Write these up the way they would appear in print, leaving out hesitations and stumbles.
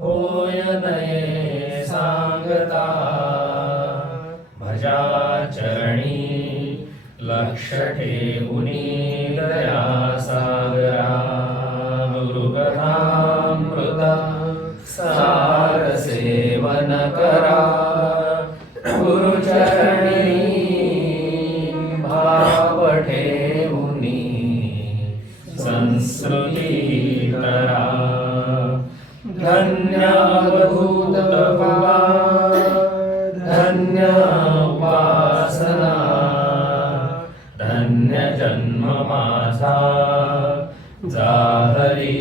होय नये सांगता भजा चरणी लक्ष ठेवुनी दया सागरा गुरुकथामृता सार सेवन करा गुरुचरणी भाव ठेवुनी संस्कृती करा धन्य अवधूत भवा धन्य उपासना धन्य जन्म माझा जाहरी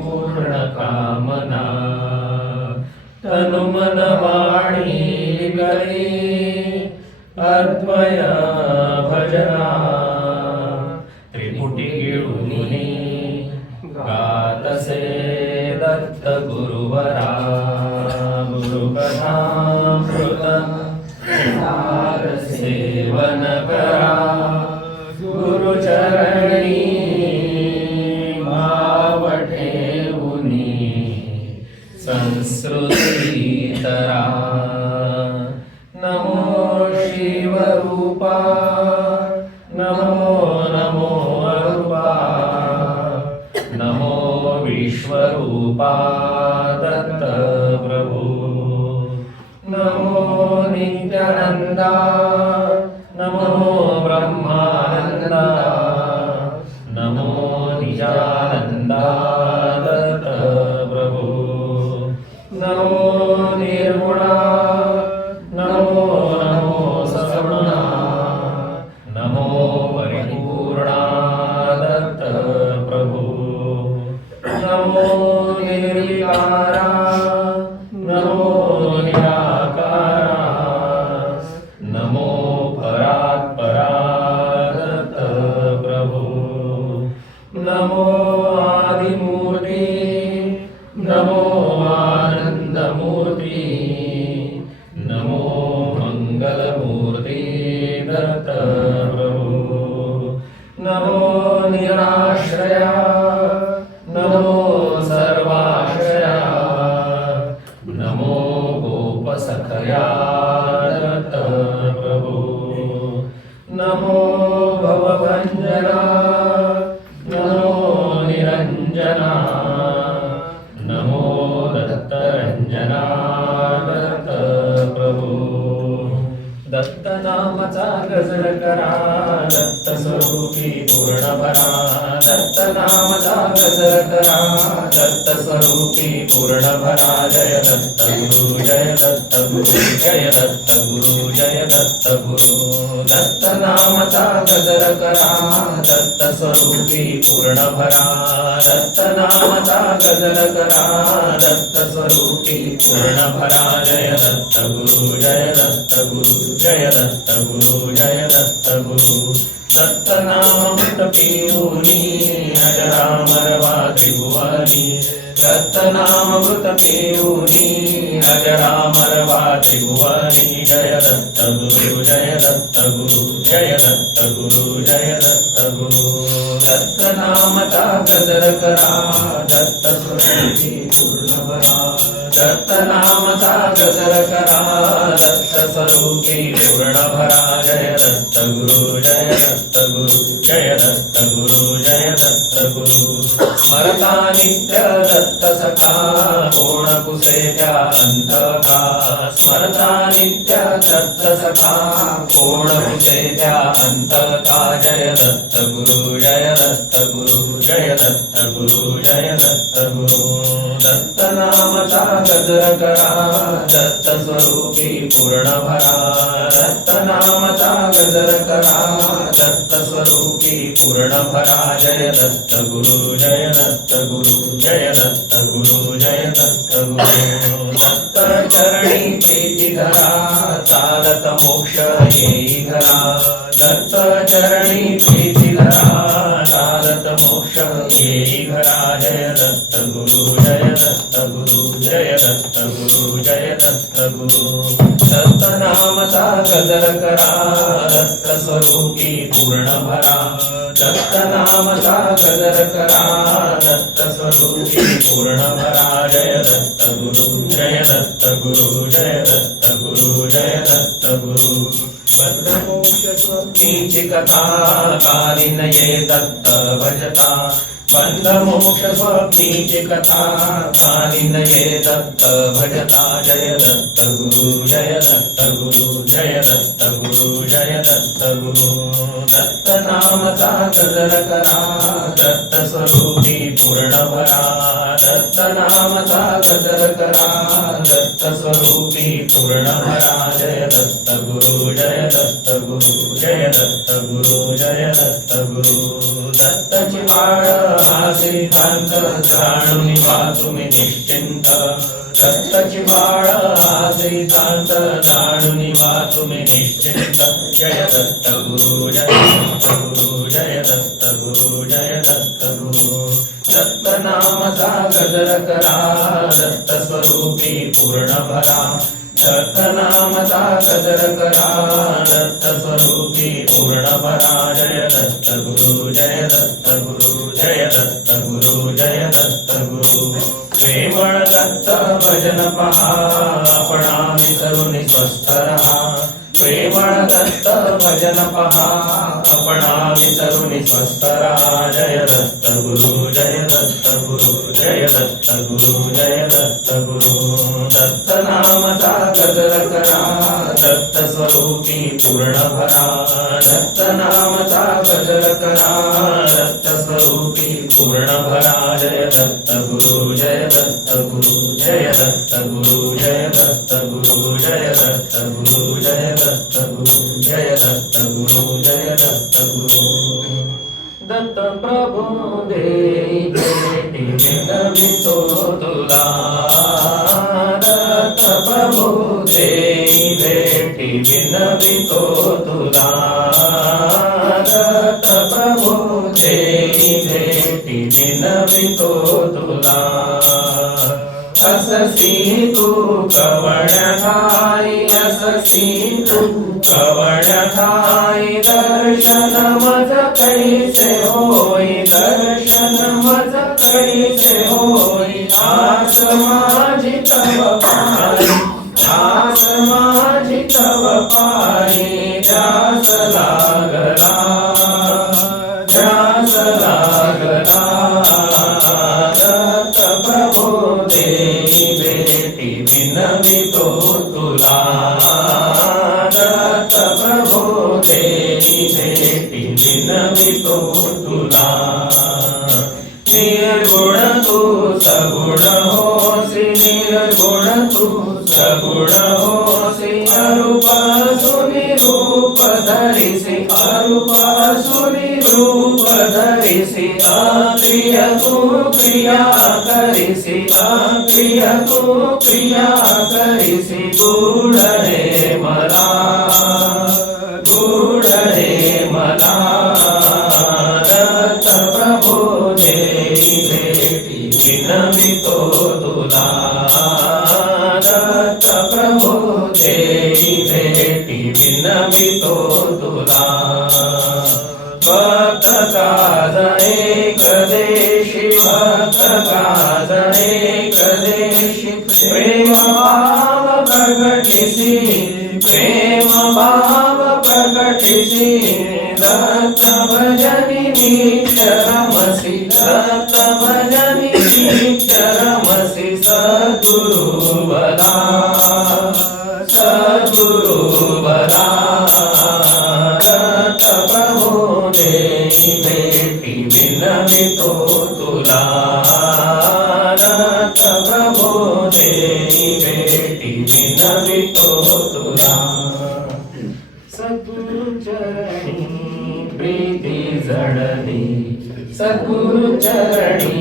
पूर्ण कामना तनु मन वाणी करी अद्वय भजना त्रिपुटी गिळुनी गातसे दत्त गुरुवरा गुरुकथामृत सार सेवन करा गुरुचरणी भाव ठेवुनी संस्कृती तरा नमो शिवरूपा नमो नमो अरूपा नमो विश्वरूपा दत्त प्रभु नमो नित्यानंदा नमो ब्रह्मानंदा नमो निजानंदा दत्त प्रभु नमो निर्गुणा नमो नमो सगुणा नमो परिपूर्णा दत्त प्रभु नमो निर्विकारा नमो निराकारा नमो परात्परा दत्त प्रभु नमो आदिमूर्ती नमो आनंदमूर्ती नमो मंगलमूर्ती दत्त प्रभु नमो निराश्रया नमो सर्वाश्रया नमो गोपसखया दत्त प्रभु नमो भवभञ्जना नमो निरञ्जना नमो दत्तरञ्जना दत्त प्रभु दत्त नामाचा गजर करा दत्त स्वरूपी पूर्ण भरा दत्त नामाचा गजर करा दत्त स्वरूपी पूर्ण भरा जय दत्त गुरु जय दत्त गुरु जय दत्त गुरु जय दत्त गुरु दत्त नामाचा गजर करा दत्त स्वरूपी पूर्ण भरा दत्त नामाचा गजर करा दत्त स्वरूपी पूर्ण भरा जय दत्त गुरु जय दत्त गुरु जय दत्त गुरु जय दत्त गुरु दत्त नामृत पियुनी अजरामरवा त्रिभुवनी दत्त नामृत पियुनी अजरामरवा त्रिभुवनी जय दत्त गुरु जय दत्त गुरु जय दत्त गुरु जय दत्त गुरु दत्त नामचा गजर करा दत्त स्वरूपी पूर्ण भरा दत्त नामचा गजर करा दत्त स्वरूपी पूर्ण भरा जय दत्त गुरु जय दत्त गुरु जय दत्त गुरु जय दत्त गुरु स्मरता नित्य दत्त सखा कोण कुसेत्या अंतका स्मरता नित्य दत्त सखा कोण कुसेत्या अंतका जय दत्त गुरु जय दत्त गुरु जय दत्त गुरु जय दत्त गुरु दत्त नामचा गजर करा दत्त स्वरूपी पूर्ण भरा दत्त नामचा गजर करा दत्त स्वरूपी पूर्ण भरा जय दत्त गुरु जय दत्त गुरु जय दत्त गुरु जय दत्त गुरु दत्त चरणी प्रीती धरा चालत मोक्ष येई घरा दत्त चरणी प्रीती धरा चालत मोक्ष येई घरा जय दत्त गुरु जय दत्त गुरु जय दत्त गुरु जय दत्त गुरु दत्त नामचा गजर करा दत्त स्वरूपी पूर्ण भरा दत्त नामचा गजर करा दत्त स्वरूपी पूर्ण भरा जय दत्त गुरु जय दत्त गुरु जय दत्त गुरु जय दत्त गुरु बद्धमोक्ष स्वप्नीची कथा कालीन ये दत्त भजता बंधमोक्ष स्वप्नीची कथा कालीन ये दत्त भजता जय दत्त गुरु जय दत्त गुरु जय दत्त गुरु जय दत्त गुरु दत्त नामचा गजर करा दत्त स्वरूपी पूर्ण भरा दत्त नामचा गजर करा दत्त स्वरूपी पूर्ण भरा जय दत्त गुरु जय दत्त गुरु जय दत्त गुरु जय दत्त गुरु दत्तची वाळ श्रीकांत जाणून वा तुम्ही निश्चिंत दत्तची वाळ श्रीकांत जाणून वा तुम्ही निश्चिंत जय दत्त गुरु जय दत्त गुरु जय दत्त गुरु जय दत्त गुरु दत्त नामचा गजर करा दत्त स्वरूपी पूर्ण भरा दत्त नामचा गजर करा दत्त स्वरूपी पूर्ण भरा जय दत्त गुरु जय दत्त गुरु जय दत्त गुरु जय दत्त गुरु प्रेमळ दत्त भजन पहा आपणा विसरून स्वस्थ रहा प्रेमळ दत्त भजन पहा आपणा विसरून स्वस्थ रहा जय दत्त गुरु जय दत्त गुरु जय दत्त गुरु जय दत्त गुरु दत्त नामचा गजर करा दत्त स्वरूपी पूर्ण भरा दत्त नामचा गजर करा दत्त स्वरूपी पूर्ण भरा जय दत्त गुरु जय दत्त गुरु जय दत्त गुरु जय दत्त गुरु जय दत्त गुरु जय दत्त गुरु जय दत्त गुरु जय दत्त गुरु दत्त प्रभु देई भेटी विनवितो तुला दत्त प्रभु देई भेटी विनवितो तुला दत्त प्रभु देई भेटी विनवितो तुला अससी तू कवण ठाई अससी तू कवण ठाई दर्शन मज कैसे होई दर्शन मज कैसे होई आस माझी तव पाई आस माझी तव पाई ध्यास लागला ध्यास लागला दत्त प्रभु देई भेटी विनवितो तुला दत्त प्रभु देई भेटी विनवितो तुला निर्गुण तू सगुण होसी निर्गुण तू सगुण होसी अरूप सुनि रूप धरिसी अरूप सुनि रूप धरिसी अक्रिय तू क्रिया करिसी अक्रिय तू क्रिया करिसी गूढ रे मला गूढ रे मला दत्त प्रभु देई भेटी विनवितो तुला दत्त प्रभु देई भेटी विनवितो तुला भक्त काज एक देशी भक्त काज एक देशी प्रेम भाव प्रगटिसी प्रेम भाव प्रगटिसी दत्त भजनी नित्य रमसी दत्त भजनी नित्य रमसी सद्गुरु बला सद्गुरु बला दत्त प्रभु देई भेटी विनवितो तुला दत्त प्रभु देई भेटी विनवितो तुला सद्गुरु चरणी प्रीती जडली सद्गुरु चरणी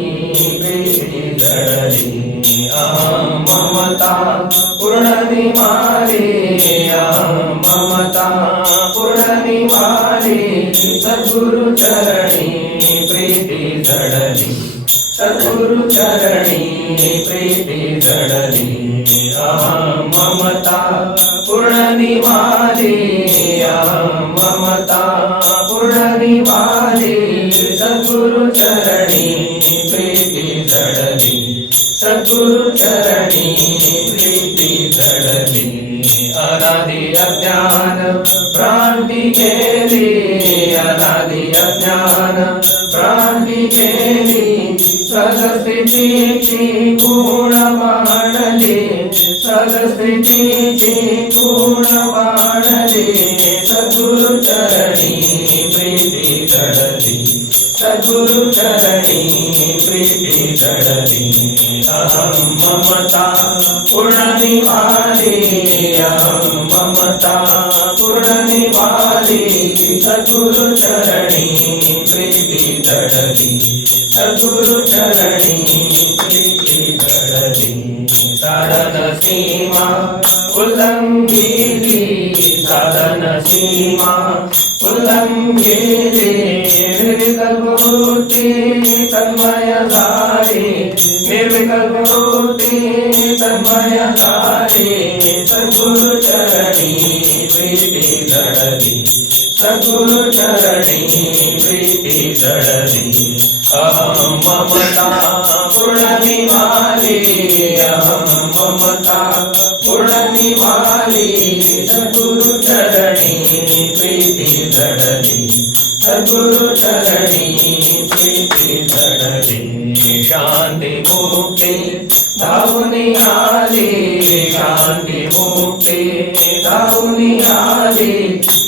प्रीती जडली ममता पूर्ण निवारी ममता पूर्ण निवारी सद्गुरु चरणी प्रीती जडली सद्गुरु चरणी प्रीती जडली ममता पूर्ण निवारी अहं ममता पूर्ण निवाली सद्गुरु चरणी प्रीती जडली सद्गुरु चरणी प्रीती जडली अनादि अज्ञान भ्रांती गेली अनादि अज्ञान भ्रांती गेली सदस्थितीची गुण वाढली सदस्थितीची गुण वाढली सद्गुरु चरणी प्रीती जडली सद्गुरु चरणी प्रीती जडली अहं ममता पूर्ण निवाली अहं ममता पूर्ण निवाली सद्गुरु चरणी प्रीती जडली सद्गुरु चरणी प्रीती जडली साधन सीमा उल्लंघिली साधन सीमा उल्लंघिली निर्विकल्प वृत्ती तन्मय झाली निर्विकल्प वृत्ती तन्मय झाली सद्गुरु चरणी प्रीती जडली सद्गुरु चरणी प्रीती जडली अहं ममता पूर्ण निवाली अहं ममता पूर्ण निवाली सद्गुरु चरणी प्रीती जडली सद्गुरु चरणी प्रीती जडली शांती मुक्ती धावूनी आली शांती मुक्ती धावूनी आली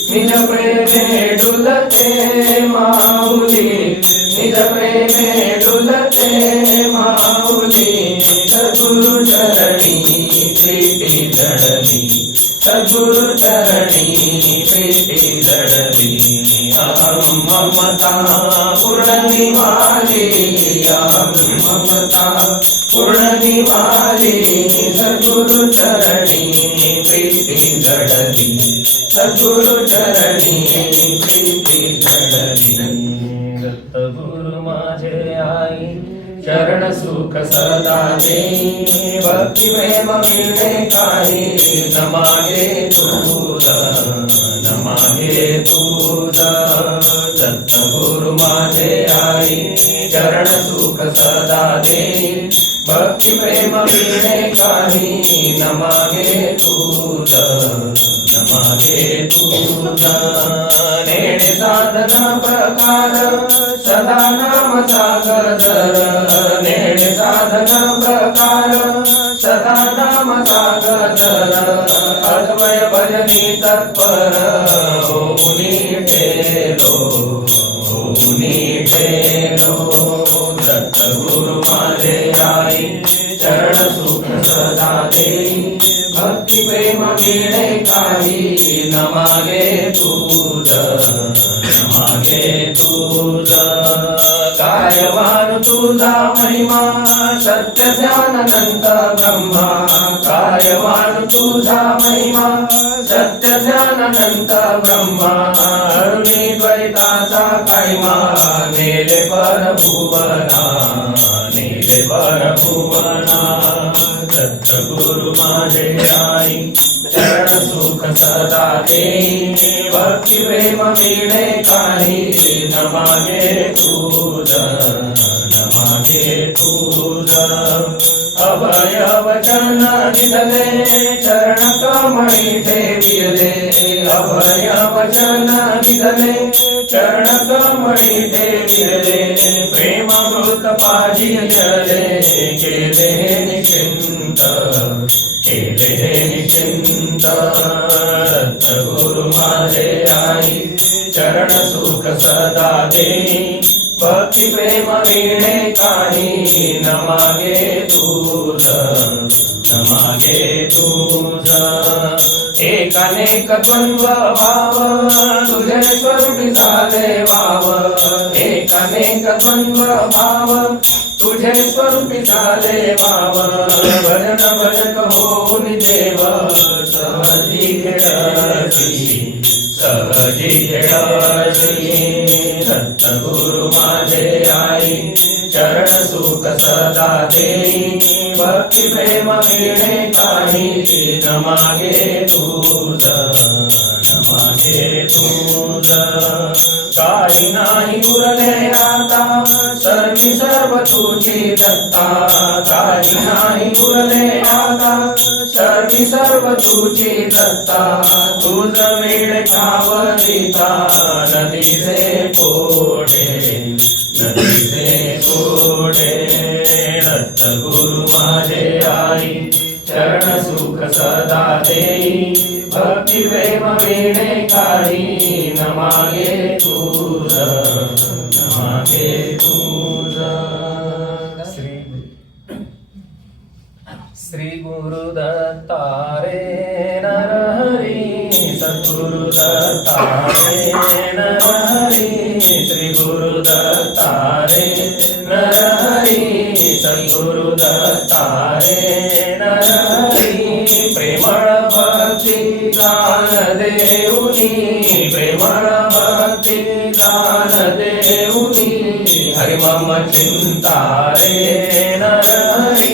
निज प्रेमे डुलते माऊली निज प्रेमे डुलते माऊली सद्गुरु चरणी प्रीती जडली सद्गुरु चरणी प्रीती जडली अहं ममता पूर्ण निवाली अहं ममता पूर्ण निवाली सद्गुरु चरणी प्रीती जडली सद्गुरु चरणी प्रीती जडली दत्तगुरु माझे आई चरण सुख सदा दे भक्ती प्रेम मिळणे काही न मागे तुझा न मागे तुझा दत्तगुरु माझे आई चरण सुख सदा दे भक्ती प्रेम मिळणे काही न मागे तुझा न मागे तुझा नेणे साधना प्रकार सदा नाम सागर धर नेणे साधना प्रकार सदा नाम सागर धर अद्वय भजनी तत्पर होऊनी ठेलो दत्तगुरु माझे आई चरण सुख सदा दे भक्ती प्रेम मिळणे काही न मागे तुझा न मागे तुझा कायवान तुझा महिमा सत्य ज्ञानंत ब्रह्मा कायवान तुझा महिमा सत्य ज्ञानंत ब्रह्मा अरुणी द्वैताचा कायमा नेले परभुवना नेले परभुवना दत्तगुरु माझे आई चरण सुख सदा दे भक्ती प्रेम मिळणे काही न मागे तुझा न मागे तुझा अभय वचन निधले चरण कमळी ठेविले अभय वचन निधले चरण कमळी ठेविले प्रेमामृत पाजिले केले निश्चिंत केले निश्चिंत दत्तगुरु माझे आई चरण सुख सदा दे भक्ती प्रेम मिळणे काही न मागे तुझा न मागे तुझा एकानेक द्वंद्व भाव तुझे स्वरूपी झाले वाव एकानेक द्वंद्व भाव तुझे स्वरूपी झाले वाव भजन भजत होऊन देव सहजी खेळसी सहजी खेळसी दत्तगुरु माझे आई चरण सुख सदा दे भक्ती प्रेम मिळणे काही न मागे तुझा न मागे तुझ काही नाही उरले आता सर्वी सर्व तुझी दत्ता काही नाही उरले आता सर्वी सर्व तुझी दत्ता तुझ वेळ खावलिता नदीचे कोडे नदीचे कोडे दत्त गुरु माझे आई चरण सुख सदा देई भक्ती प्रेम वीणे काढी न मागे तुझ न मागे तुझ श्री गुरु दत्ता रे नरहरी सद्गुरु दत्ता रे नरहरी श्री गुरु दत्ता रे नरहरी सद्गुरु दत्ता रे नरहरी प्रेमळ भक्ती दान देऊनी प्रेमळ भक्ती दान देऊनी हरि मम चिंता रे नरहरी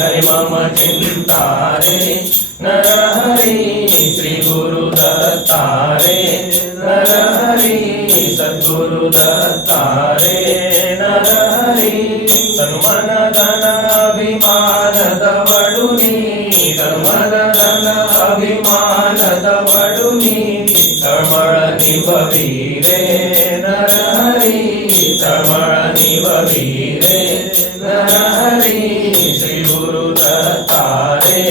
हरि मम चिंता रे नरहरी श्री गुरु दत्ता रे नरहरी सद्गुरु दत्ता रे नरहरी तनुमन धन अभिमान दवडुनी तनुमन धन अभिमान दवडुनी तळमळ निभवी रे नरहरी तळमळ निभवी रे नरहरी श्री गुरु दत्ता रे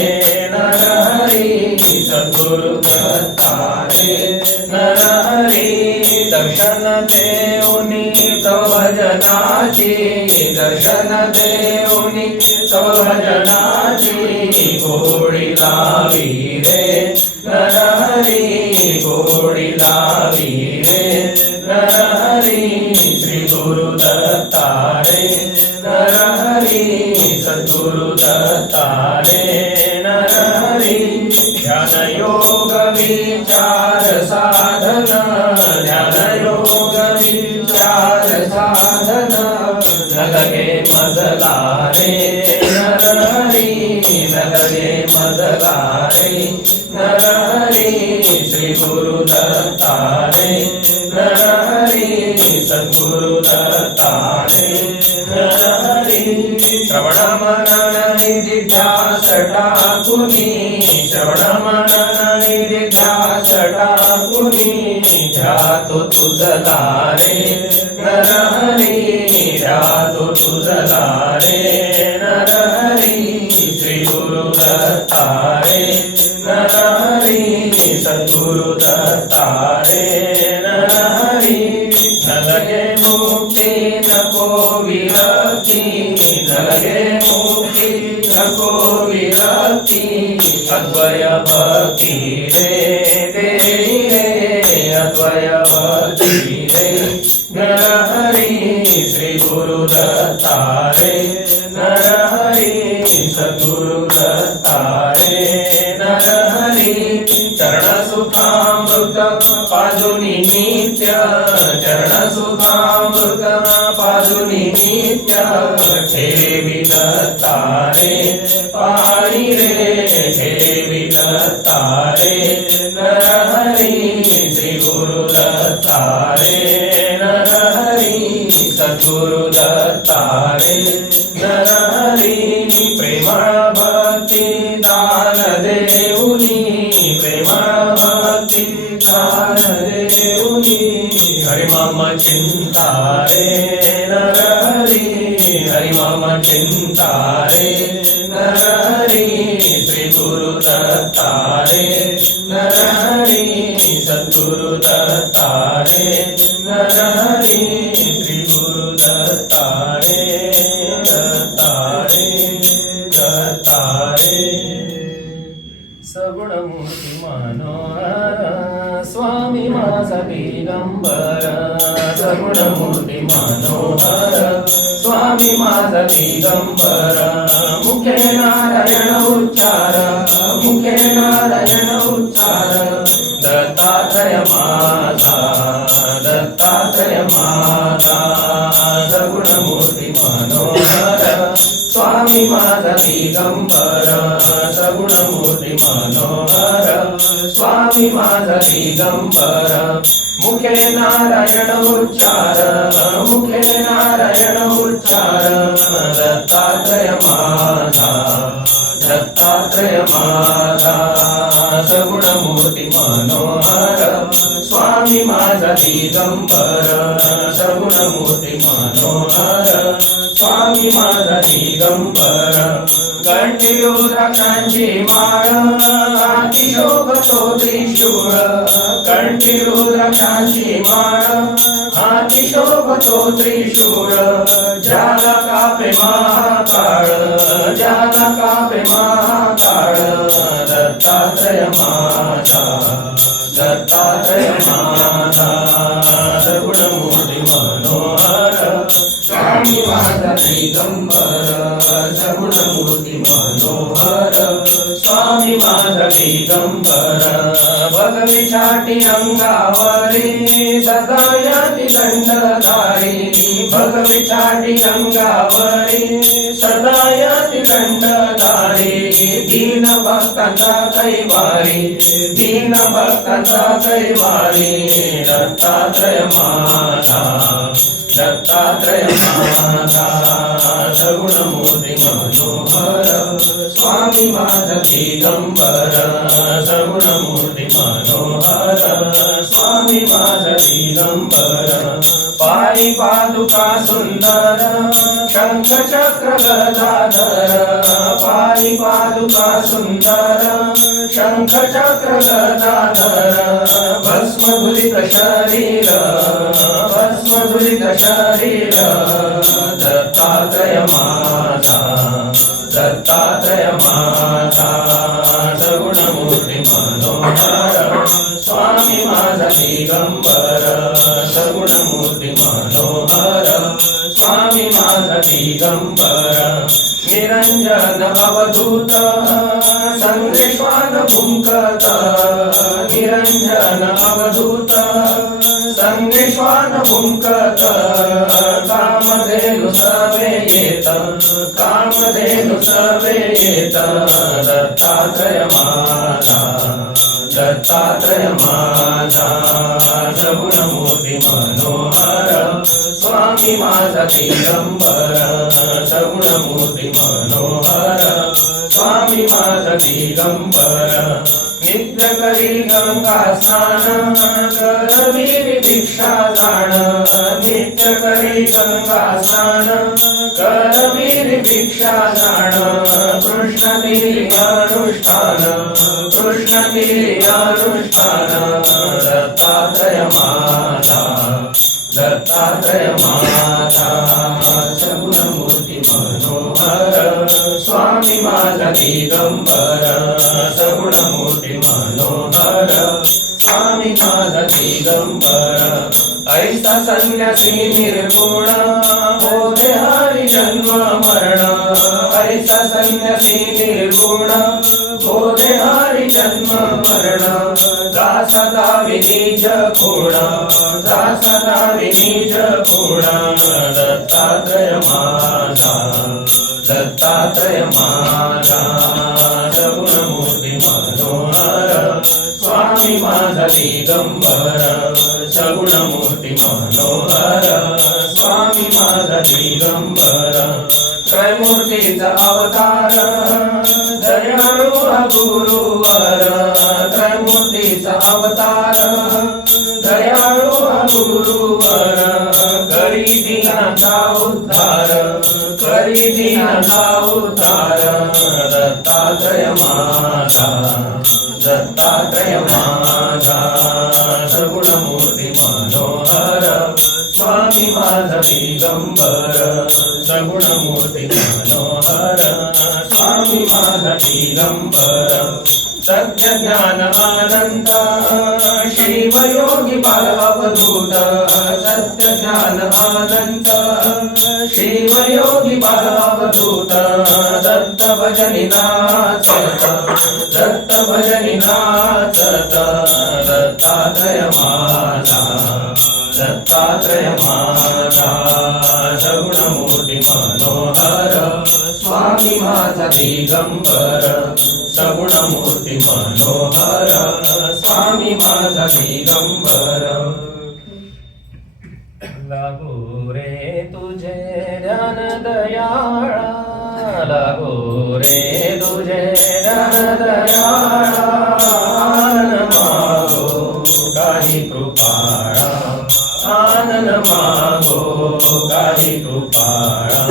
नरहरी सद्गुरु दत्ता रे नरहरी दर्शन देऊनी तव भजनाची दर्शन देऊनी तव भजनाची गोडी लावी रे नरहरी गोडी लावी रे नरहरी श्री गुरु दत्ता रे नरहरी सद्गुरु दत्ता रे नरहरी ध्यान योग विचार साधन ध्यान योग विचार साधन नलगे मजला रे नरहरी नलगे मजला रे नरहरी श्री गुरु दत्ता रे नरहरी सद्गुरु दत्ता रे नरहरी श्रवण मनन निधिध्यास टाकुनी श्रवण मनन निधिध्यास टाकुनी ध्यातो तुझला रे नरहरी ध्यातो तुझला रे नरहरी श्री गुरु दत्ता रे नरहरी सद्गुरु दत्ता रे नरहरी नलगे मुक्ती नको विरक्ती नलगे मुक्ती नको विरक्ती अद्वय भक्ती रे देई रे अद्वय भक्ती रे नरहरी श्री गुरु दत्ता रे नरहरी सद्गुरु दत्ता रे नरहरी चरण सुखामृत पाजुनी नित्य चरण सुखामृत पाजुनी नित्य ठेवी दत्ता रे पाणी रे ठेवी दत्ता रे नरहरी श्री गुरु दत्ता रे नरहरी सद्गुरु दत्ता रे नरहरी प्रेमळ भक्ती दान देऊनी प्रेमळ भक्ती दान देऊनी हरि मम चिंता रे नरहरी हरि मम चिंता रे नरहरी श्री गुरु दत्ता रे नरहरी सद्गुरु दत्ता रे नरहरी श्री गुरु दत्ता रे दत्ता रे दत्ता रे सगुण मूर्ती मनोहर स्वामी माझा दिगंबर सगुण मूर्ती मनोहर स्वामी माझा दिगंबर मुखे नारायण उच्चार मुखे नारायण उच्चार दत्तात्रय माझा दत्तात्रय माझा सगुण मूर्ती मनोहर स्वामी माझा दिगंबर सगुणमूर्ती मनोहर स्वामी माझा दिगंबर मुखे नारायण उच्चार मुखे नारायण उच्चार दत्तात्रय माझा दत्तात्रय माझा सगुणमूर्ती मनोहर स्वामी माझा दिगंबर सगुणमूर्ती मनोहर स्वामी माझा दिगंबर कंठी रुद्राक्षांची माळ हाती शोभतो त्रिशूळ कंठी रुद्राक्षांची माळ हाती शोभतो त्रिशूळ ज्याला कापे महाकाळ ज्याला कापे महाकाळ दत्तात्रय माझा दत्तात्रय माझा सगुणमूर्ती मनोहर स्वामी माझा दिगंबर सगुणमूर्ती मनोहर स्वामी माझा दिगंबर भगविछाटी अंगावरी सदा याती दंडधारी भगविछाटी अंगावरी सदा याती दंडधारी दीन भक्तांचा कैवारी दीन भक्तांचा कैवारी दत्तात्रय माझा दत्तात्रय माझा सगुणमूर्ती मनोहर स्वामी माझा दिगंबर सगुणमूर्ती मनोहर स्वामी माझा दिगंबर पायी पादुका सुंदर शंख चक्र गदाधर पायी पादुका सुंदर शंख चक्र गदाधर भस्म धुलित शरीर भस्म धुलित शरीर दत्तात्रय माझा दत्तात्रय माझा सगुणमूर्ती मनोहर स्वामी माझा दिगंबर सगुणमूर्ती मनोहर स्वामी माझा दिगंबर निरंजन अवधूत संकेश्वान भुंकत निरंजन अवधूत संकेश्वान भुंकत कामधेनु सवे येत कामधेनु सवे येत दत्तात्रय माझा दत्तात्रय माझा सगुणमूर्ती मनोहर स्वामी माझा दिगंबर सगुणमूर्ती मनोहर स्वामी माझा दिगंबर नित्य करी गंगा स्नान करवीर दीक्षा जाण नित्य करी गंगा स्नान करवीर दीक्षा जाण कृष्ण तिरी अनुष्ठान कृष्ण तिरी अनुष्ठान दत्तात्रय माझा दत्तात्रय माझा सगुणमूर्ती मनोहर स्वामी माझा दिगंबर सगुणमूर्ती मनोहर स्वामी माझा दिगंबर ऐसा संन्यासी निर्गुण बोधे हरि जन्म मरण ऐसा संन्यासी निर्गुण बोधे हरि जन्म मरण दासता विनीज गुण दासता विनीज गुण दत्तात्रय माझा दत्तात्रय माझा सगुणमूर्ती मनोहर स्वामी माझा दिगंबर सगुणमूर्ती मनोहर स्वामी माझा दिगंबर त्रैमूर्तीचा अवतार दयाळू गुरुवर त्रैमूर्तीचा अवतार दयाळू गुरुवर करी दीनाचा उद्धार करी दीनाचा उद्धार दत्तात्रय माझा दत्तात्रय माझा सगुणमूर्ती मनोहर स्वामी माझा दिगंबर सगुणमूर्ती मनोहर स्वामी माझा दिगंबर सत्य ज्ञान आनंद शिवयोगी बालअवधूत सत्य ज्ञान आनंद शिवयोगी बालअवधूत दत्त भजनी नाचत दत्त भजनी नाचत दत्तात्रय माझा दत्तात्रय माझा सगुणमूर्ती मनोहर स्वामी माझा दिगंबर सगुणमूर्ती मनोहर स्वामी माझा दिगंबर लागो रे तुझे ध्यान दयाळा लागो रे तुझे ध्यान दयाळा आनंद मागो काही कृपाळा आनंद मागो काही कृपाळा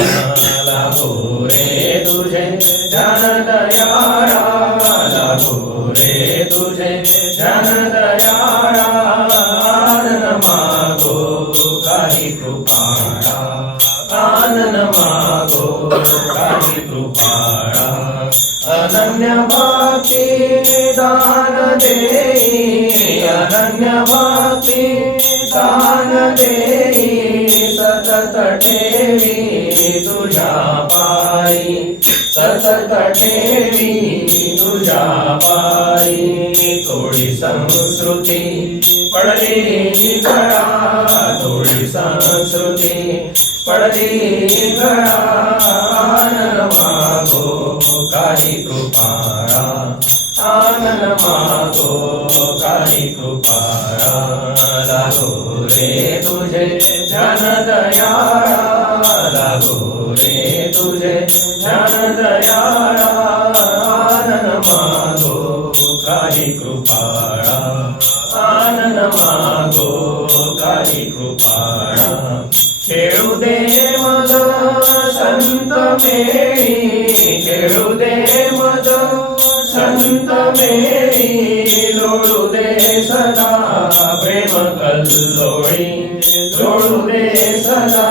लागो रे तुझे ध्यान दयाळा लागो रे तुझे ध्यान दयाळा आनंद मागो काही कृपाळा आनंद मागो काही कृपाळा अनन्य भक्ती दान देई अनन्य भक्ती दान देई सतत ठेवी तुझ्या पायी सतत ठेवी तुझ्या पायी थोडी संस्कृती पडली गळा थोडी संस्कृती पडली गळा आनंद मागो काही कृपाळा आनंद मागो काही कृपाळा लागो रे तुझे ध्यान दयाळा लागो रे तुझे ध्यान दयाळा आनंद मागो काही कृपाळा आनंद मागो काही कृपाळा खेळू दे मज संत मेळी खेळू दे मज संत मेळी लोळू दे सदा प्रेम कल्लोळी लोळू दे सदा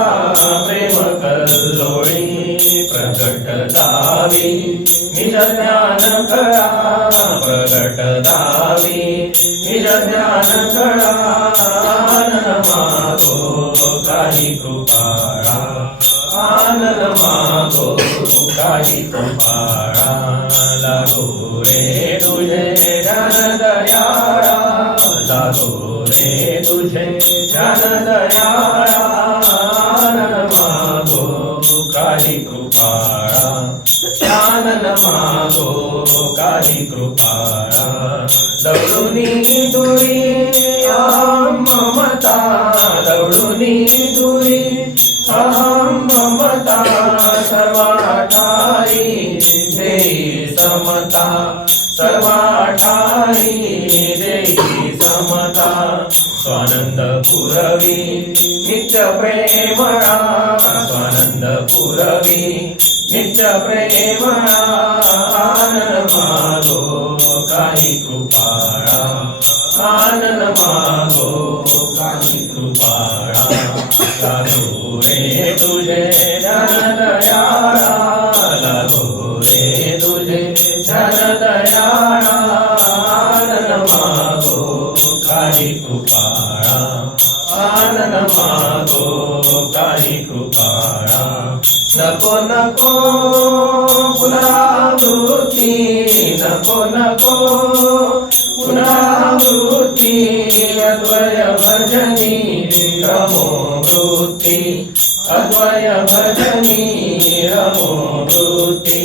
प्रेम कल्लोळी प्रगट दावी निज ज्ञान कळा प्रगट दावी निज ज्ञान कळा आनंद मागो काही कृपाळा आनंद मागो काही कृपाळा लागो रे तुझे ध्यान दयाळा लागो रे तुझे ध्यान दयाळा आनंद मागो काही कृपाळा आनंद मागो काही कृपाळा दौडुनी दुरी अहं ममता दौडुनी दुरी अहं ममता सर्वाठाई देई समता सर्वाठाई देई समता स्वानंद पुरवी नित्य प्रेमळा स्वानंद पुरवी नित्य प्रेमळा आनंद मागो काही कृपाळा आनंद मागो काही कृपाळा लागो रे तुझे ध्यान दयाळा लागो रे तुझे ध्यान दयाळा आनंद मागो काही कृपाळा आनंद मागो काही कृपाळा नको नको पुनरावृत्ती नको नको पुनरावृत्ती अद्वय भजनी रमो वृत्ती अद्वय भजनी रमो वृत्ती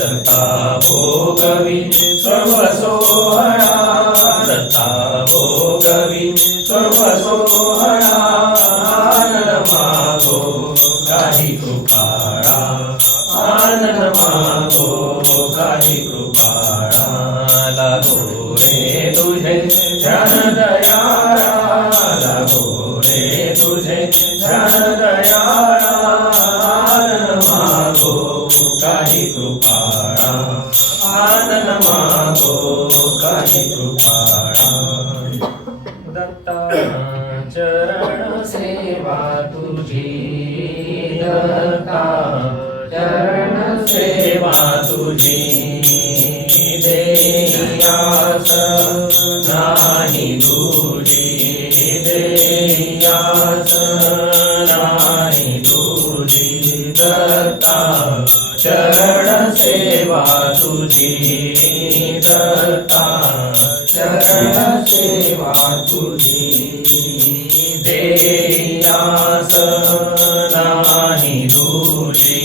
दत्ता भोगवी सर्व सोहळा दत्ता भोगवी सर्व सोहळा आनंद मागो काही कृपाळा आनंद मागो काही कृपाळा लागो रे तुझे ध्यान दयाळा लागो रे तुझे ध्यान दयाळा आनंद मागो काही कृपाळा आनंद मागो काही कृपाळा दत्ता चरण सेवा तुझी दत्ता चरण सेवा तुझी देयास नाही तुझी देयास नाही तुझी दत्ता चरण सेवा तुझी दत्ता चरण सेवा तुझी देयास नाही तुझी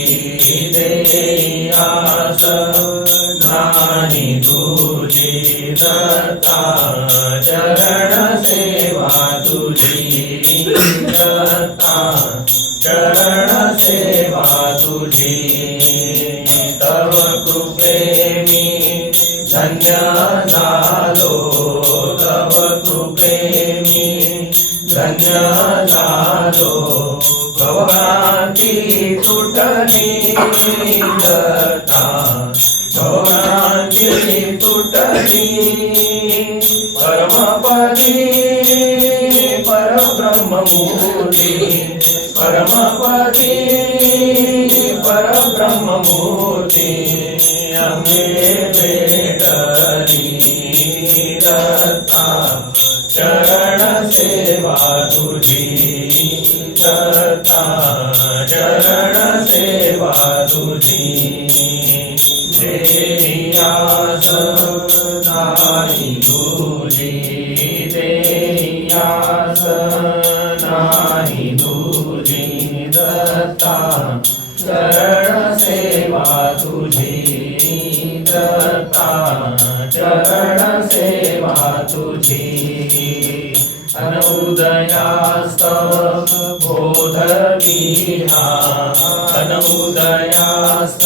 देयास चरण सेवा तुझी दत्ता चरण सेवा तुझी तव कृपेनी धन्य झालो तव कृपेनी धन्य झालो भवांती तुटली दत्ता भवांती तुटली परमपदी परब्रह्ममूर्ती परमपदी परब्रह्ममूर्ती आम्ही भेटली दत्ता चरण सेवा तुझी दत्ता चरण सेवा तुझी देयास नाही तुझी देयास नाही तुझी दत्ता चरण सेवा तुझी दत्ता चरण सेवा तुझी अनुदयास्त बोधविहा अनुदयास्त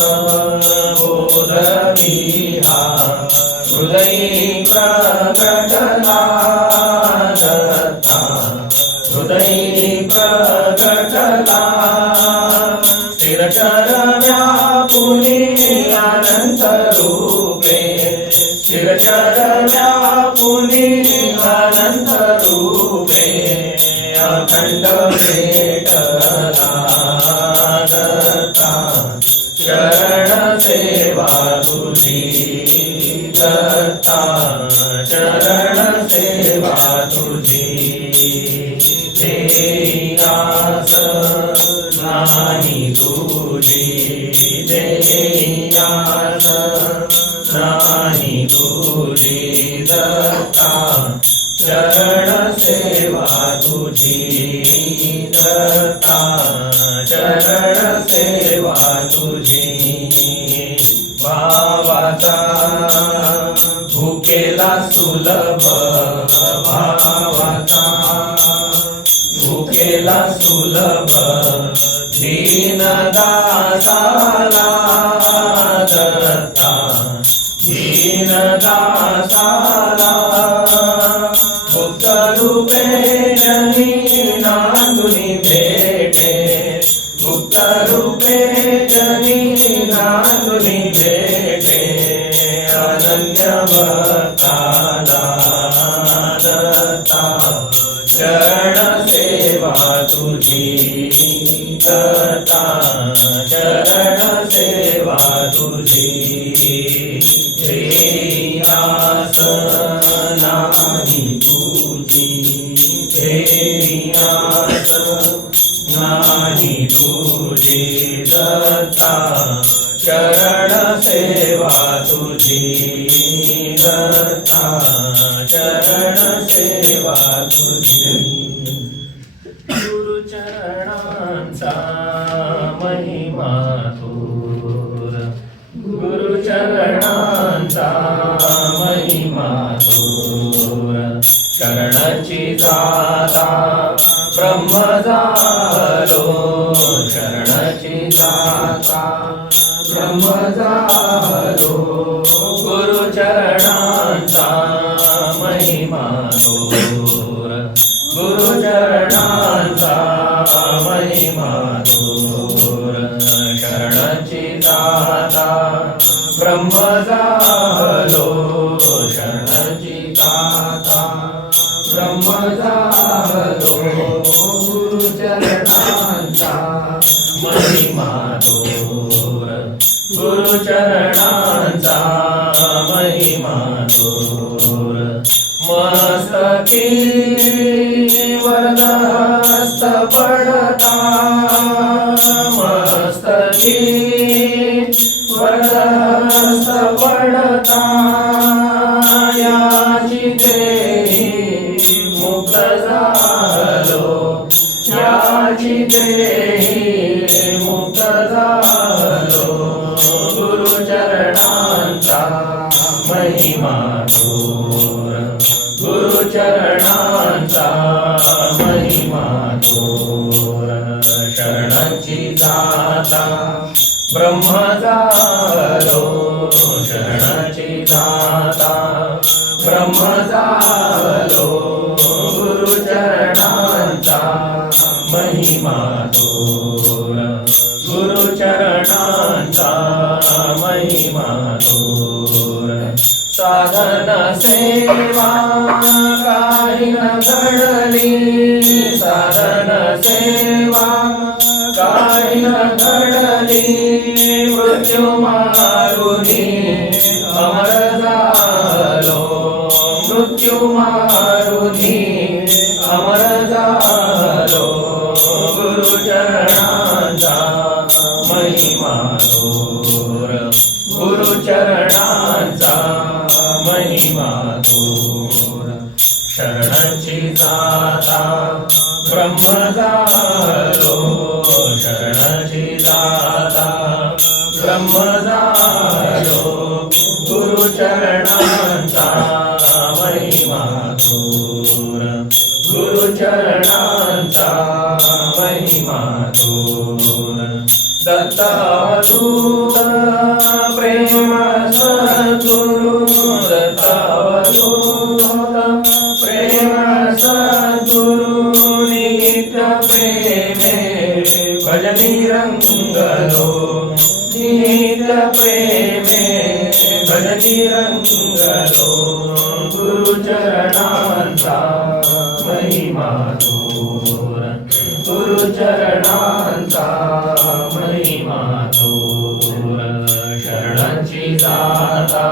बोधविहा हृदयी प्रकटला दत्ता हृदयी प्रकटला स्थिरचर व्यापुनी अनंत रूपे स्थिरचर व्यापुनी अनंत रूपे अखंड भेटला दत्ता चरण सेवा तुझी दत्ता चरण सेवा तुझी देयास नाही तुझी देयास नाही तुझी दत्ता चरण सेवा तुझी दत्ता चरण सेवा तुझी भावाचा भुकेला सुलभ भावाचा भुकेला सुलभ दीनदासाला दत्ता दीनदासाला मुक्त रूपे जनी नांदुनी भेटे मुक्त रूपे जनी नांदुनी भेटे अनन्य भक्ताला दत्ता चरण सेवा तुझी दत्ता चरण सेवा तुझी ध्येयास नाही तुझी ध्येयास नाही तुझी दत्ता चरण सेवा तुझी दत्ता चरण सेवा तुझी गुरुचरणांचा महिमा थोर गुरुचरणांचा महिमा थोर शरणाची जाता ब्रह्म झालो शरणाची जाता ब्रह्म झालो गुरुचरणांचा महिमा थोर गुरुचरणांचा महिमा थोर शरणाची जाता ब्रह्म झालो शरणाची जाता ब्रह्म झालो गुरुचरणांचा महिमा थोर गुरुचरणांचा महिमा थोर मस्तकी वरदहस्त पडता मस्तकी वरदहस्त पडता याची देही मुक्त झालो याची देही मुक्त झालो गुरुचरणांचा महिमा थोर गुरुचरणांचा दाता ब्रह्म झालो शरणाची दाता ब्रह्म झालो गुरुचरणांचा महिमा थोर गुरुचरणांचा महिमा थोर साधन सेवा काही न घडली साधन सेवा काही न घडली मृत्यू मारुनी अमर झालो मृत्यू मारुनी अमर झालो गुरुचरणांचा महिमा थोर गुरुचरणांचा महिमा थोर शरणांची दाता ब्रह्म झालो शरणांची दाता ब्रह्म झालो गुरुचरणांचा महिमा थोर गुरुचरणांचा महिमा थोर दत्तावधूत प्रेम सद्गुरु दत्तावधूत प्रेम सद्गुरु नित्य प्रेमे भजनी रंगलो नित्य प्रेमे भजनी रंगलो गुरुचरणांचा महिमा थोर गुरुचरणांचा महिमा थोर शरणांची दाता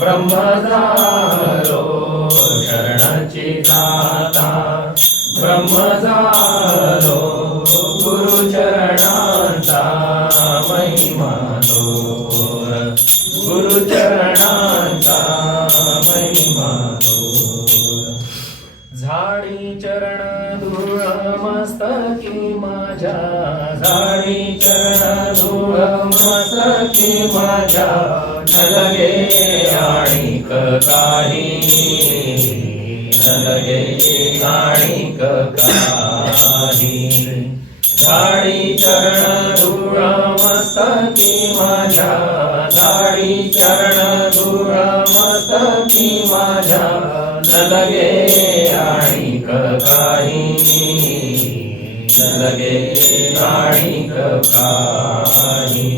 ब्रह्म झालो शरणांची दाता ब्रह्म झालो गुरुचरणांचा महिमा थोर गुरुचरणांचा महिमा थोर झाडी चरण धूळ मस्तकी माझ्या झाडी चरण धूळ मस्तकी माझ्या न लगे आणिक काही न लगे आणिक काही झाडी चरण धूळ मस्तकी माझ्या झाडी चरण धूळ मस्तकी माझ्या न लगे आणिक काही न लगे आणिक काही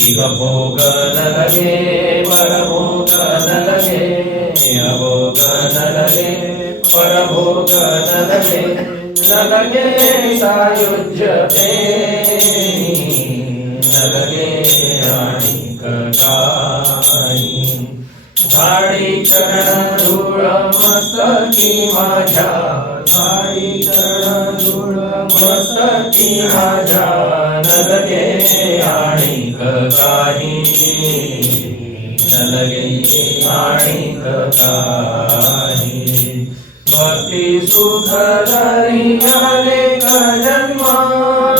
इह भोग न लगे परभोग न लगे अभोग न लगे परभोग न लगे न लगे सायुज्यते न लगे आणिक काही झाडी चरण धूळ मस्तकी माझ्या झाडी चरण धूळ मस्तकी माझ्या न लगे आणिक काही न लगे आणिक काही भक्ती सुख धरी अनेक जन्म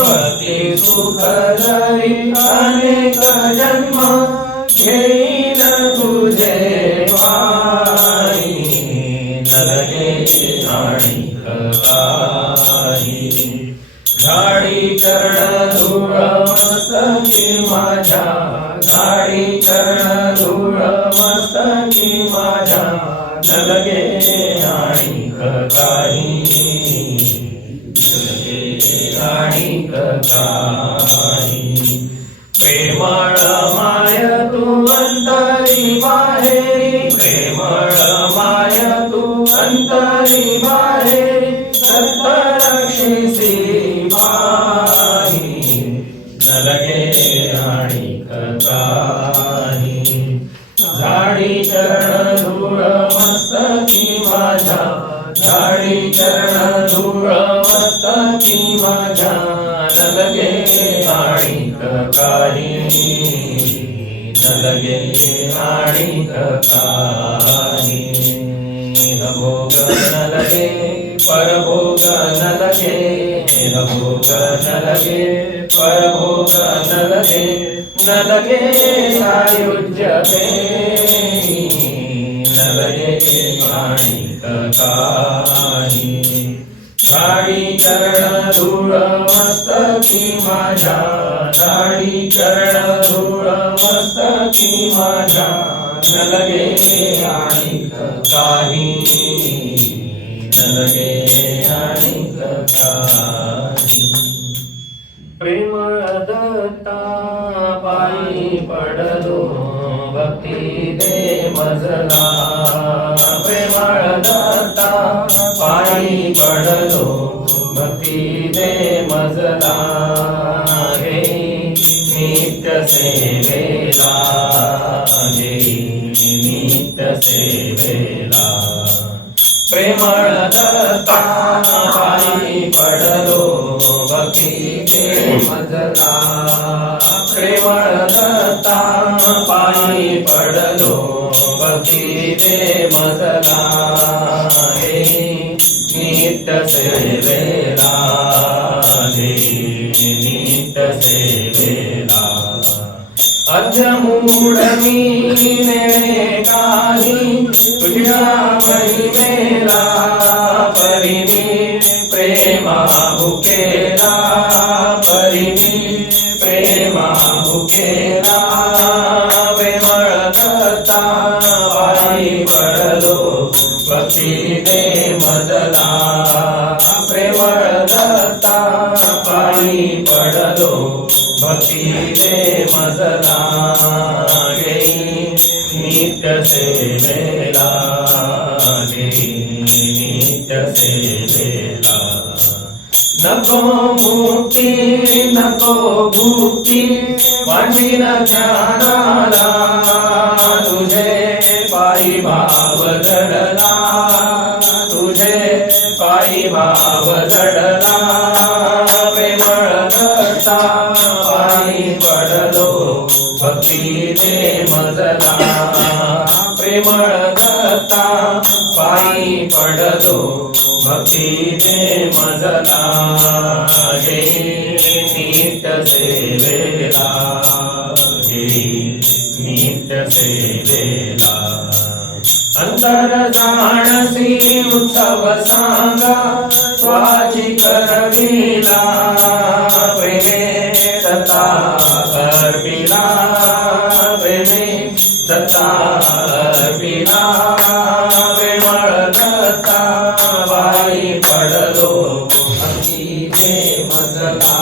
भक्ती सुख धरी अनेक जन्म घेईन तुझे पायी न लगे आणिक काही झाडी चरण धूळ मस्तकी माझ्या झाडी चरण धूळ मस्तकी माझ्या न लगे आणिक काही न लगे आणिक काही प्रेमळ माय तू अंतरी बाहेरी प्रेमळ माय तू अंतरी बाहेरी दत्त रक्षिसी पाही न लगे आणिक काही झाडी चरण धूळ मस्तकी माझ्या झाडी चरण धूळ मस्तकी माझ्या न लगे आणिक काही न लगे आणिक काही भोग न लगे परभोग न लगे भोग न लगे परभोग न लगे न लगे सायुज्यते न लगे आणिक काही झाडी चरण धूळ मस्तकी माझ्या, झाडी चरण धूळ मस्तकी माझ्या, न लगे आणिक काही, न लगे आणिक काही. प्रेमळ दत्ता पायी पडलो भक्ती दे मजला, प्रेमळ दत्ता पायी पडलो भक्ती दे मजला, हे नित्य सेवेला, हे नित्य सेवेला. प्रेमळ दत्ता पायी पडलो भक्ती दे मजला, प्रेमळ दत्ता पायी पडलो भक्ती दे मजला, हे नित्य सेवेला, हे नित्य सेवेला. अध्यमूढ मी नेणे काही तुझ्या महिमेला, परिणी प्रेमा भुकेला, परिणी प्रेमा भुकेला. प्रेमळ दत्ता पायी पडलो भक्ती दे मजला, प्रेमळ दत्ता पायी पडलो भक्ती दे मजला, गे नित्य सेवेला, गे नित्य सेवेला. नको मुक्ती नको भुक्ती माझी न ध्यानाला, तुझे पायी भाव जडला, तुझे पायी भाव जडला. प्रेमळ दत्ता पायी पडलो भक्ती दे मजला, प्रेमळ दत्ता पायी पडलो भक्ती दे मजला, गे नित्य सेवेला, गे नित्य सेवेला. अंतर जाणसी उत्सव सांगा स्वाची करविला, प्रेमे दत्ता अर्पिला, प्रेमे दत्ता अर्पिला. प्रेमळ दत्ता पायी पडलो भक्ती दे मजला,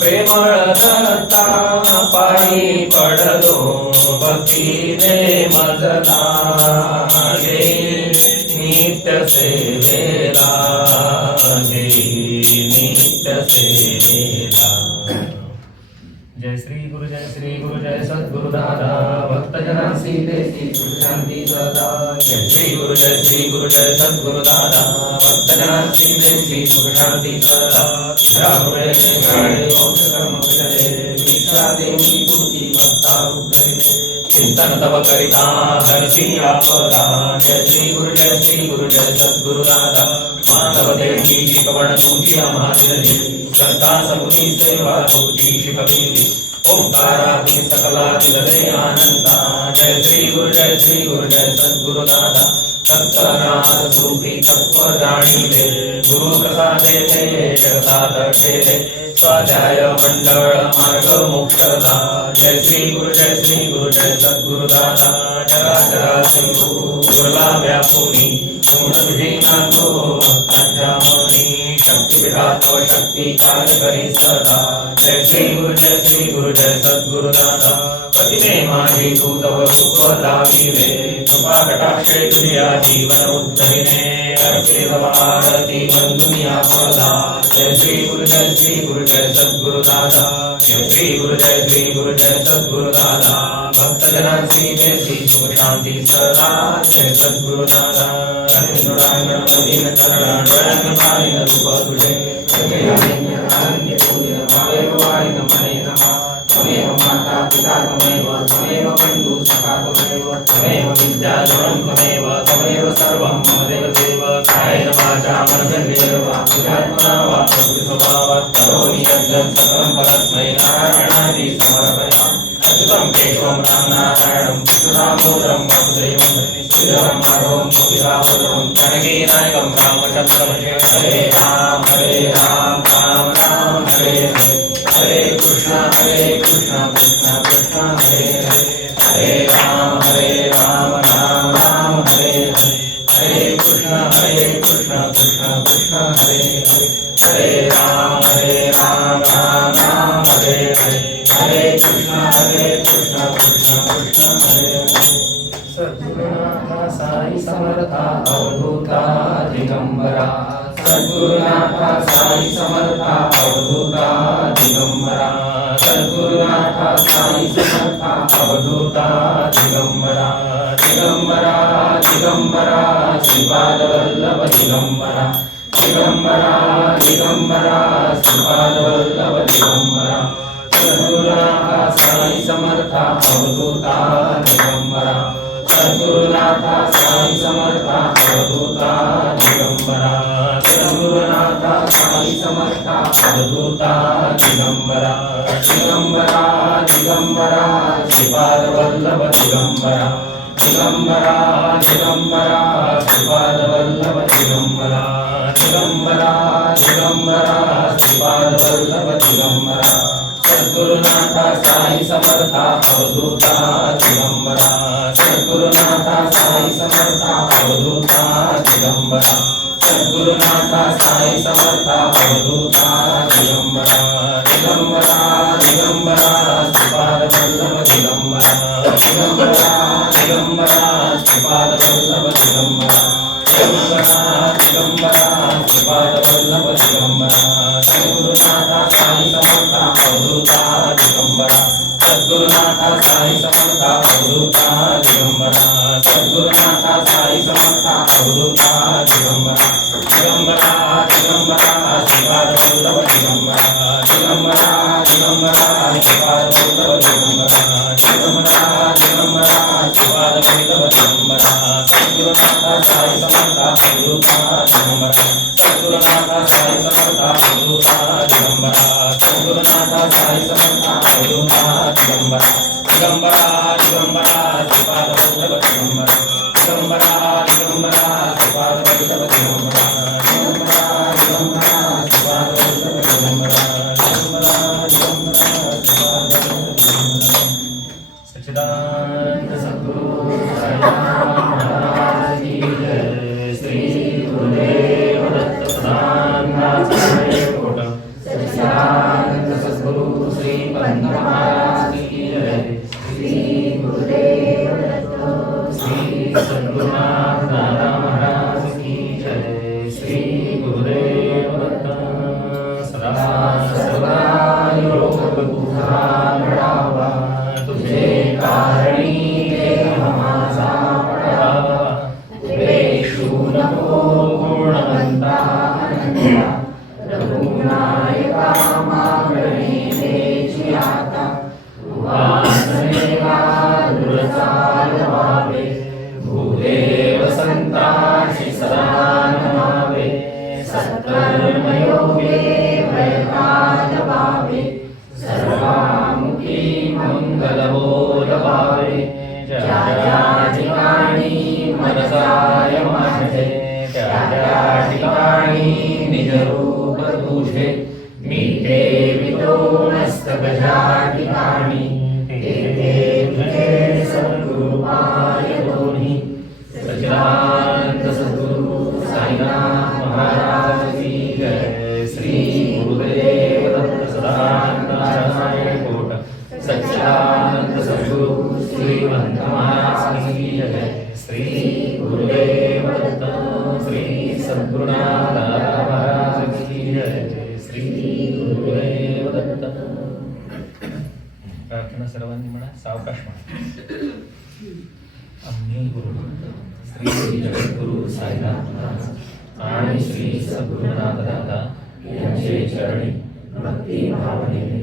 प्रेमळ दत्ता पायी पडलो भक्ती दे मजला, गे नित्य सेवेला, गे नित्य सेवेला. जय श्री गुरु जय सद्गुरु दादा भक्तजनासी देसी सुख शांती सदा. जय श्री गुरु जय सद्गुरु दादा भक्तजनासी देसी सुख शांती सदा. राहुळे मोक्ष कर्म कुशले दीक्षा देवी तुझी भक्ता उद्धरिले. चिंतन तव करिता हरसी आपदा. जय श्री गुरु जय सद्गुरु दादा मानव देवी शिकवण तुझी आम्हादिली. श्रद्धा समुनी सेवा तुझी शिकविली. ओंकाराती सकलाती दे आनंदा. जय श्री गुरु जय सद्गुरु दादा तत्वनाथ सुखी तत्व जाणिले. गुरु प्रसादे ते जगतात ठेले. स्वाध्याय मंडळ मार्ग मोक्षदा. जय श्री गुरु जय सद्गुरु दादा चराचराचे गुरुला व्यापुनी. गुण विहीना तो भक्तांच्या मनी. शक्तिपीठात शक्ती कार्य करी सदा. जय श्री गुरु जय सद्गुरु दादा प्रतिमे माझी तू तव रूप लाविले. कृपा कटाक्षे तुझ्या जीवन उद्धरिणे. अर्पे तव आरती वंदुनिया पदा. जय श्री गुरु जय सद्गुरु दादा. जय श्री गुरु जय सद्गुरु दादा भक्तजनांसी देसी सुख शांती सदा. जय सद्गुरु दादा गणपती चरण रूप तुझे. अनन्य पूजित भावेव वारिन मने नमः. त्वमेव माता पिता त्वमेव त्वमेव बन्धु सखा त्वमेव त्वमेव विद्या धनं त्वमेव त्वमेव सर्वं मम देव. कायेन वाचा मनसेन्द्रियैर्वा वा बुद्ध्यात्मना वा प्रकृतिस्वभावात् करोमि यज्ञं सकलं परस्मै नारायणाय समर्पयामि. सुतं केशवं राम नारायणं कृष्णदामोदरं वासुदेवं श्रीधरं माधवं कपिलावधं जानकीनायकं रामचन्द्रं हरे राम राम राम हरे हरे हरे कृष्ण कृष्ण कृष्ण हरे हरे हरे राम राम राम हरे हरे हरे कृष्ण कृष्ण कृष्ण हरे हरे हरे राम राम राम हरे हरे हरे कृष्ण कृष्ण कृष्ण हरे हरे सद्गुरुनाथ साई समर्था अवधूता दिगंबरा सद्गुरुनाथ साई समर्था अवधूता दिगंबरा सद्गुरुनाथ साई समर्था अवधूता दिगंबरा दिगंबरा दिगंबरा श्रीपादवल्लभ दिगंबरा दिगंबरा दिगंबरा श्रीपादवल्लभ दिगंबरा सद्गुरुनाथ साई समर्था अवधूता दिगंबरा सद्गुरुनाथ साई समर्था अवधूता दिगंबरा सद्गुरुनाथ साई समर्था अवधूता दिगंबरा दिगंबरा दिगंबरा श्रीपादवल्लभ दिगंबरा दिगंबरा दिगंबरा श्रीपादवल्लभ दिगंबरा दिगंबरा दिगंबरा श्रीपादवल्लभ दिगंबरा सद्गुरुनाथ साई समर्था अवधूता दिगंबरा सद्गुरुनाथ साई समर्था अवधूता दिगंबरा सद्गुरुनाथ साई समर्था अवधूता दिगंबरा दिगंबरा दिगंबरा श्रीपादवल्लभ दिगंबरा दिगंबरा दिगंबरा श्रीपादवल्लभ दिगंबरा दिगंबरा दिगंबरा श्रीपादवल्लभ दिगंबरा सद्गुरुनाथ साई समर्था अवधूता दिगंबरा सद्गुरुनाथ साई समर्था अवधूता दिगंबरा सद्गुरुनाथ साई समर्था अवधूता दिगंबरा दिगंबरा दिगंबरा श्रीपादवल्लभ दिगंबरा दिगंबरा दिगंबरा श्रीपादवल्लभ दिगंबरा दिगंबरा दिगंबरा श्रीपादवल्लभ दिगंबरा सद्गुरुनाथ साई समर्था अवधूता दिगंबरा सद्गुरुनाथ साई समर्था अवधूता दिगंबरा सद्गुरुनाथ साई समर्था अवधूता दिगंबरा दिगंबरा दिगंबरा श्रीपादवल्लभ दिगंबरा दिगंबरा दिगंबरा श्रीपादवल्लभ दिगंबरा दिगंबरा दिगंबरा श्रीपादवल्लभ दिगंबरा दिगंबरा दिगंबरा श्रीपादवल्लभ दिगंबरा सच्चिदानंद सद्गुरु साईनाथ महाराज की जय श्री गुरुदेव दत्त सदानंद कोट सच्चिदानंद सद्गुरु श्री पंत महाराज की जय श्री गुरुदेव दत्त श्री सद्गुरुनाथ दादा महाराज की जय श्री गुरुदेव दत्त सदा सर्वदा योग तुझा मिळावा तुझे कारणी देह माझा पडावा द्वेषू नको गुणवंता अनंता रघुनायका मागणे देची आता वासनेला दुर्चाल व्हावे भूदेव संतांशी सदा नमावे सत्कर्मयोगे प्रयत्नात व्हावे सर्वामुखी मंगल बोलवावे ज्या ज्या ठिकाणी मनसाय माझे त्या त्या ठिकाणी निज रूप तुझे मी ठेवितो मस्तक ज्या ठिकाणी तेथे तुझे सद्गुरुपाय दोन्ही सच्चिदानंद सद्गुरु साईनाथ महाराज की जय श्री गुरुदेव दत्त सदानंद कोट सच्चिदानंद सद्गुरु श्री पंत महाराज की जय श्री गुरुदेव दत्त श्री सद्गुरुनाथ दादा महाराज की जय श्री गुरुदेव दत्त. प्रार्थना सर्वांनी म्हणा, सावकाश म्हणा. आम्ही गुरु श्री जगद्गुरु साईनाथ महाराज आणि श्री सद्गुरुनाथ दादा यांचे चरणी भक्ती भावनेने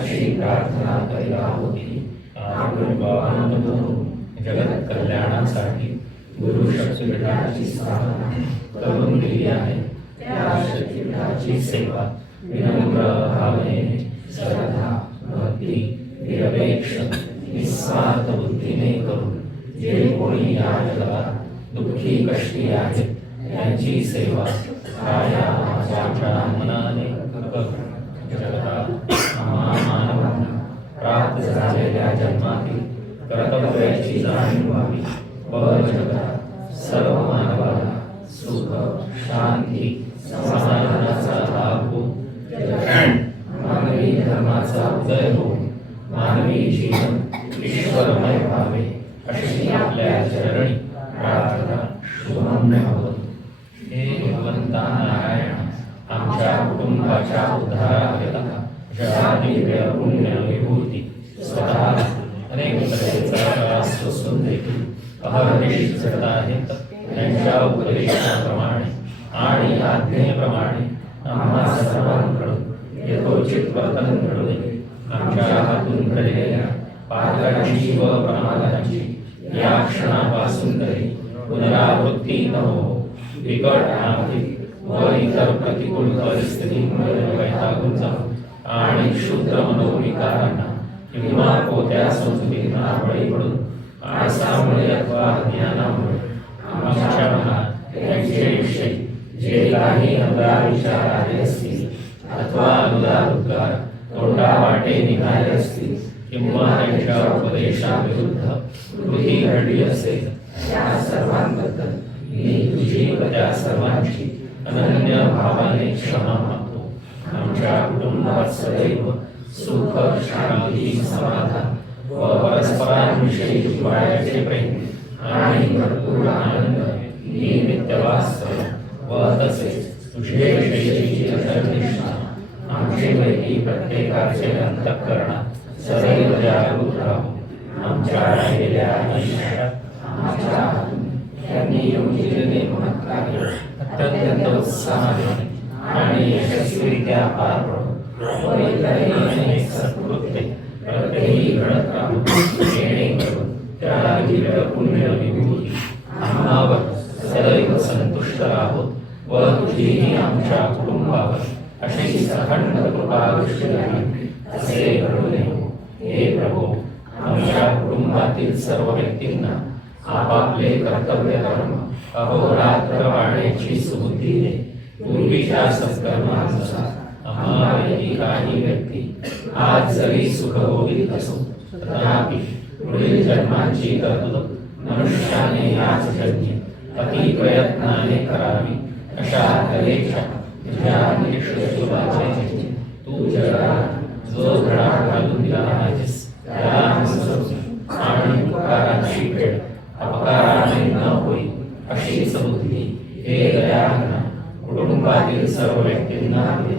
अशी प्रार्थना करीत आहोत की आपण जगत कल्याणासाठी गुरु शक्तिपीठाची स्थापना करून दिली आहे. त्या शक्तिपीठाची सेवा विनम्र भावनेने श्रद्धा भक्ती माझ्या दुःखी कष्टी आहे यांची सेवा काया वाचा मनाने जगता आम्हा मानवांना प्राप्त झालेल्या जन्मातील कर्तव्याची जाणीव व्हावी व जगतात सर्व मानवाला सुख शांती समाधानाचा लाभ होऊन मानवी धर्माचा उदय होऊन मानवी जीवन ईश्वरमय व्हावे अशी आपल्या चरणी प्रार्थना शुभम भवतु. हे भगवंता नारायण, आमच्या कुटुंबाच्या उद्धाराकरिता दिव्य पुण्य विभूती स्वतः अनेक तऱ्हेचा त्रास सोसून देखील अहर्निशी झटत आहेत. त्यांच्या उपदेशाप्रमाणे आणि आज्ञेप्रमाणे आम्हा सर्वांकडून यथोचित वर्तन घडून आमच्या हातून घडलेल्या पातकाची व प्रमादाची या क्षणापासून तरी पुनरावृत्ती न हो. बिकट आर्थिक व इतर प्रतिकूल परिस्थितीमुळे वैतागून जाऊ आणि शूद्र मनोविकारांना किंवा कोत्या संस्कृतींना बळी पडून आळसामुळे अथवा ज्ञानामुळे आमच्या मनात त्यांच्याविषयी जे काही अंधार विचार आले असतील अथवा अनुदार उद्गार तोंडा वाटे निघाले असतील किंवा त्यांच्या उपदेशाविरुद्ध कृती घडली असेल त्या सर्वांबद्दल मी तुझी व त्या सर्वांची अनन्य भावाने क्षमा मागतो. आमच्या कुटुंबात सदैव सुख शांती समाधान व परस्परांविषयी जिव्हाळ्याचे प्रेम आणि भरपूर आनंद निमित्त वास्तव व तसेच तुझ्याविषयीची अचलनिष्ठा आमच्यापैकी प्रत्येकाचे अंतःकरणात सदैव जागृत राहू. आमच्या राहिलेल्या आयुष्यात आमच्या हातून त्यांनी योजिलेले महत्कार्य अत्यंत उत्साहाने आणि यशस्वीरित्या पार पडो व इतरही अनेक सत्कृत्ये प्रत्येकी घडत राहू. जेणेकरून त्या दिव्य पुण्य विभूती आम्हावर सदैव संतुष्ट राहोत व तुझीही आमच्या कुटुंबावर अशी अखंड कृपा दृष्टी राहावी असे घडून येऊ. हे प्रभो, आमच्या कुटुंबातील सर्व व्यक्तींना आपापले कर्तव्य धर्म अहोरात्र वाढण्याची सुबुद्धी दे. पूर्वीच्या सत्कर्मानुसार आम्हापैकी काही व्यक्ती आज जरी सुख भोगीत असो तथापि पुढील जन्मांची तरतूद मनुष्याने याच जन्मी अति प्रयत्नाने करावी अशा तऱ्हेच्या तुझ्या निष्ठुवाचे तू जगाला जो धडा घालून दिला आहेस त्याला अनुसरून आणि उपकाराची फेड अपकाराने न होईल अशी समुद्री हे दयाघना कुटुंबातील सर्व व्यक्तींना दे.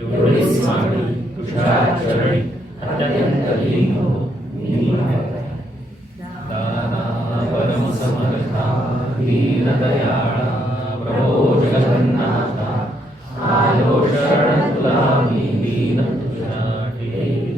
एवढीच मागणी तुझ्या चरणी अत्यंत लीन हो. दाना परम समर्था दीनदयाळा प्रभो जगन्नाथा आलो शरण तुला मी दीन तुझ्या ठिकाणी.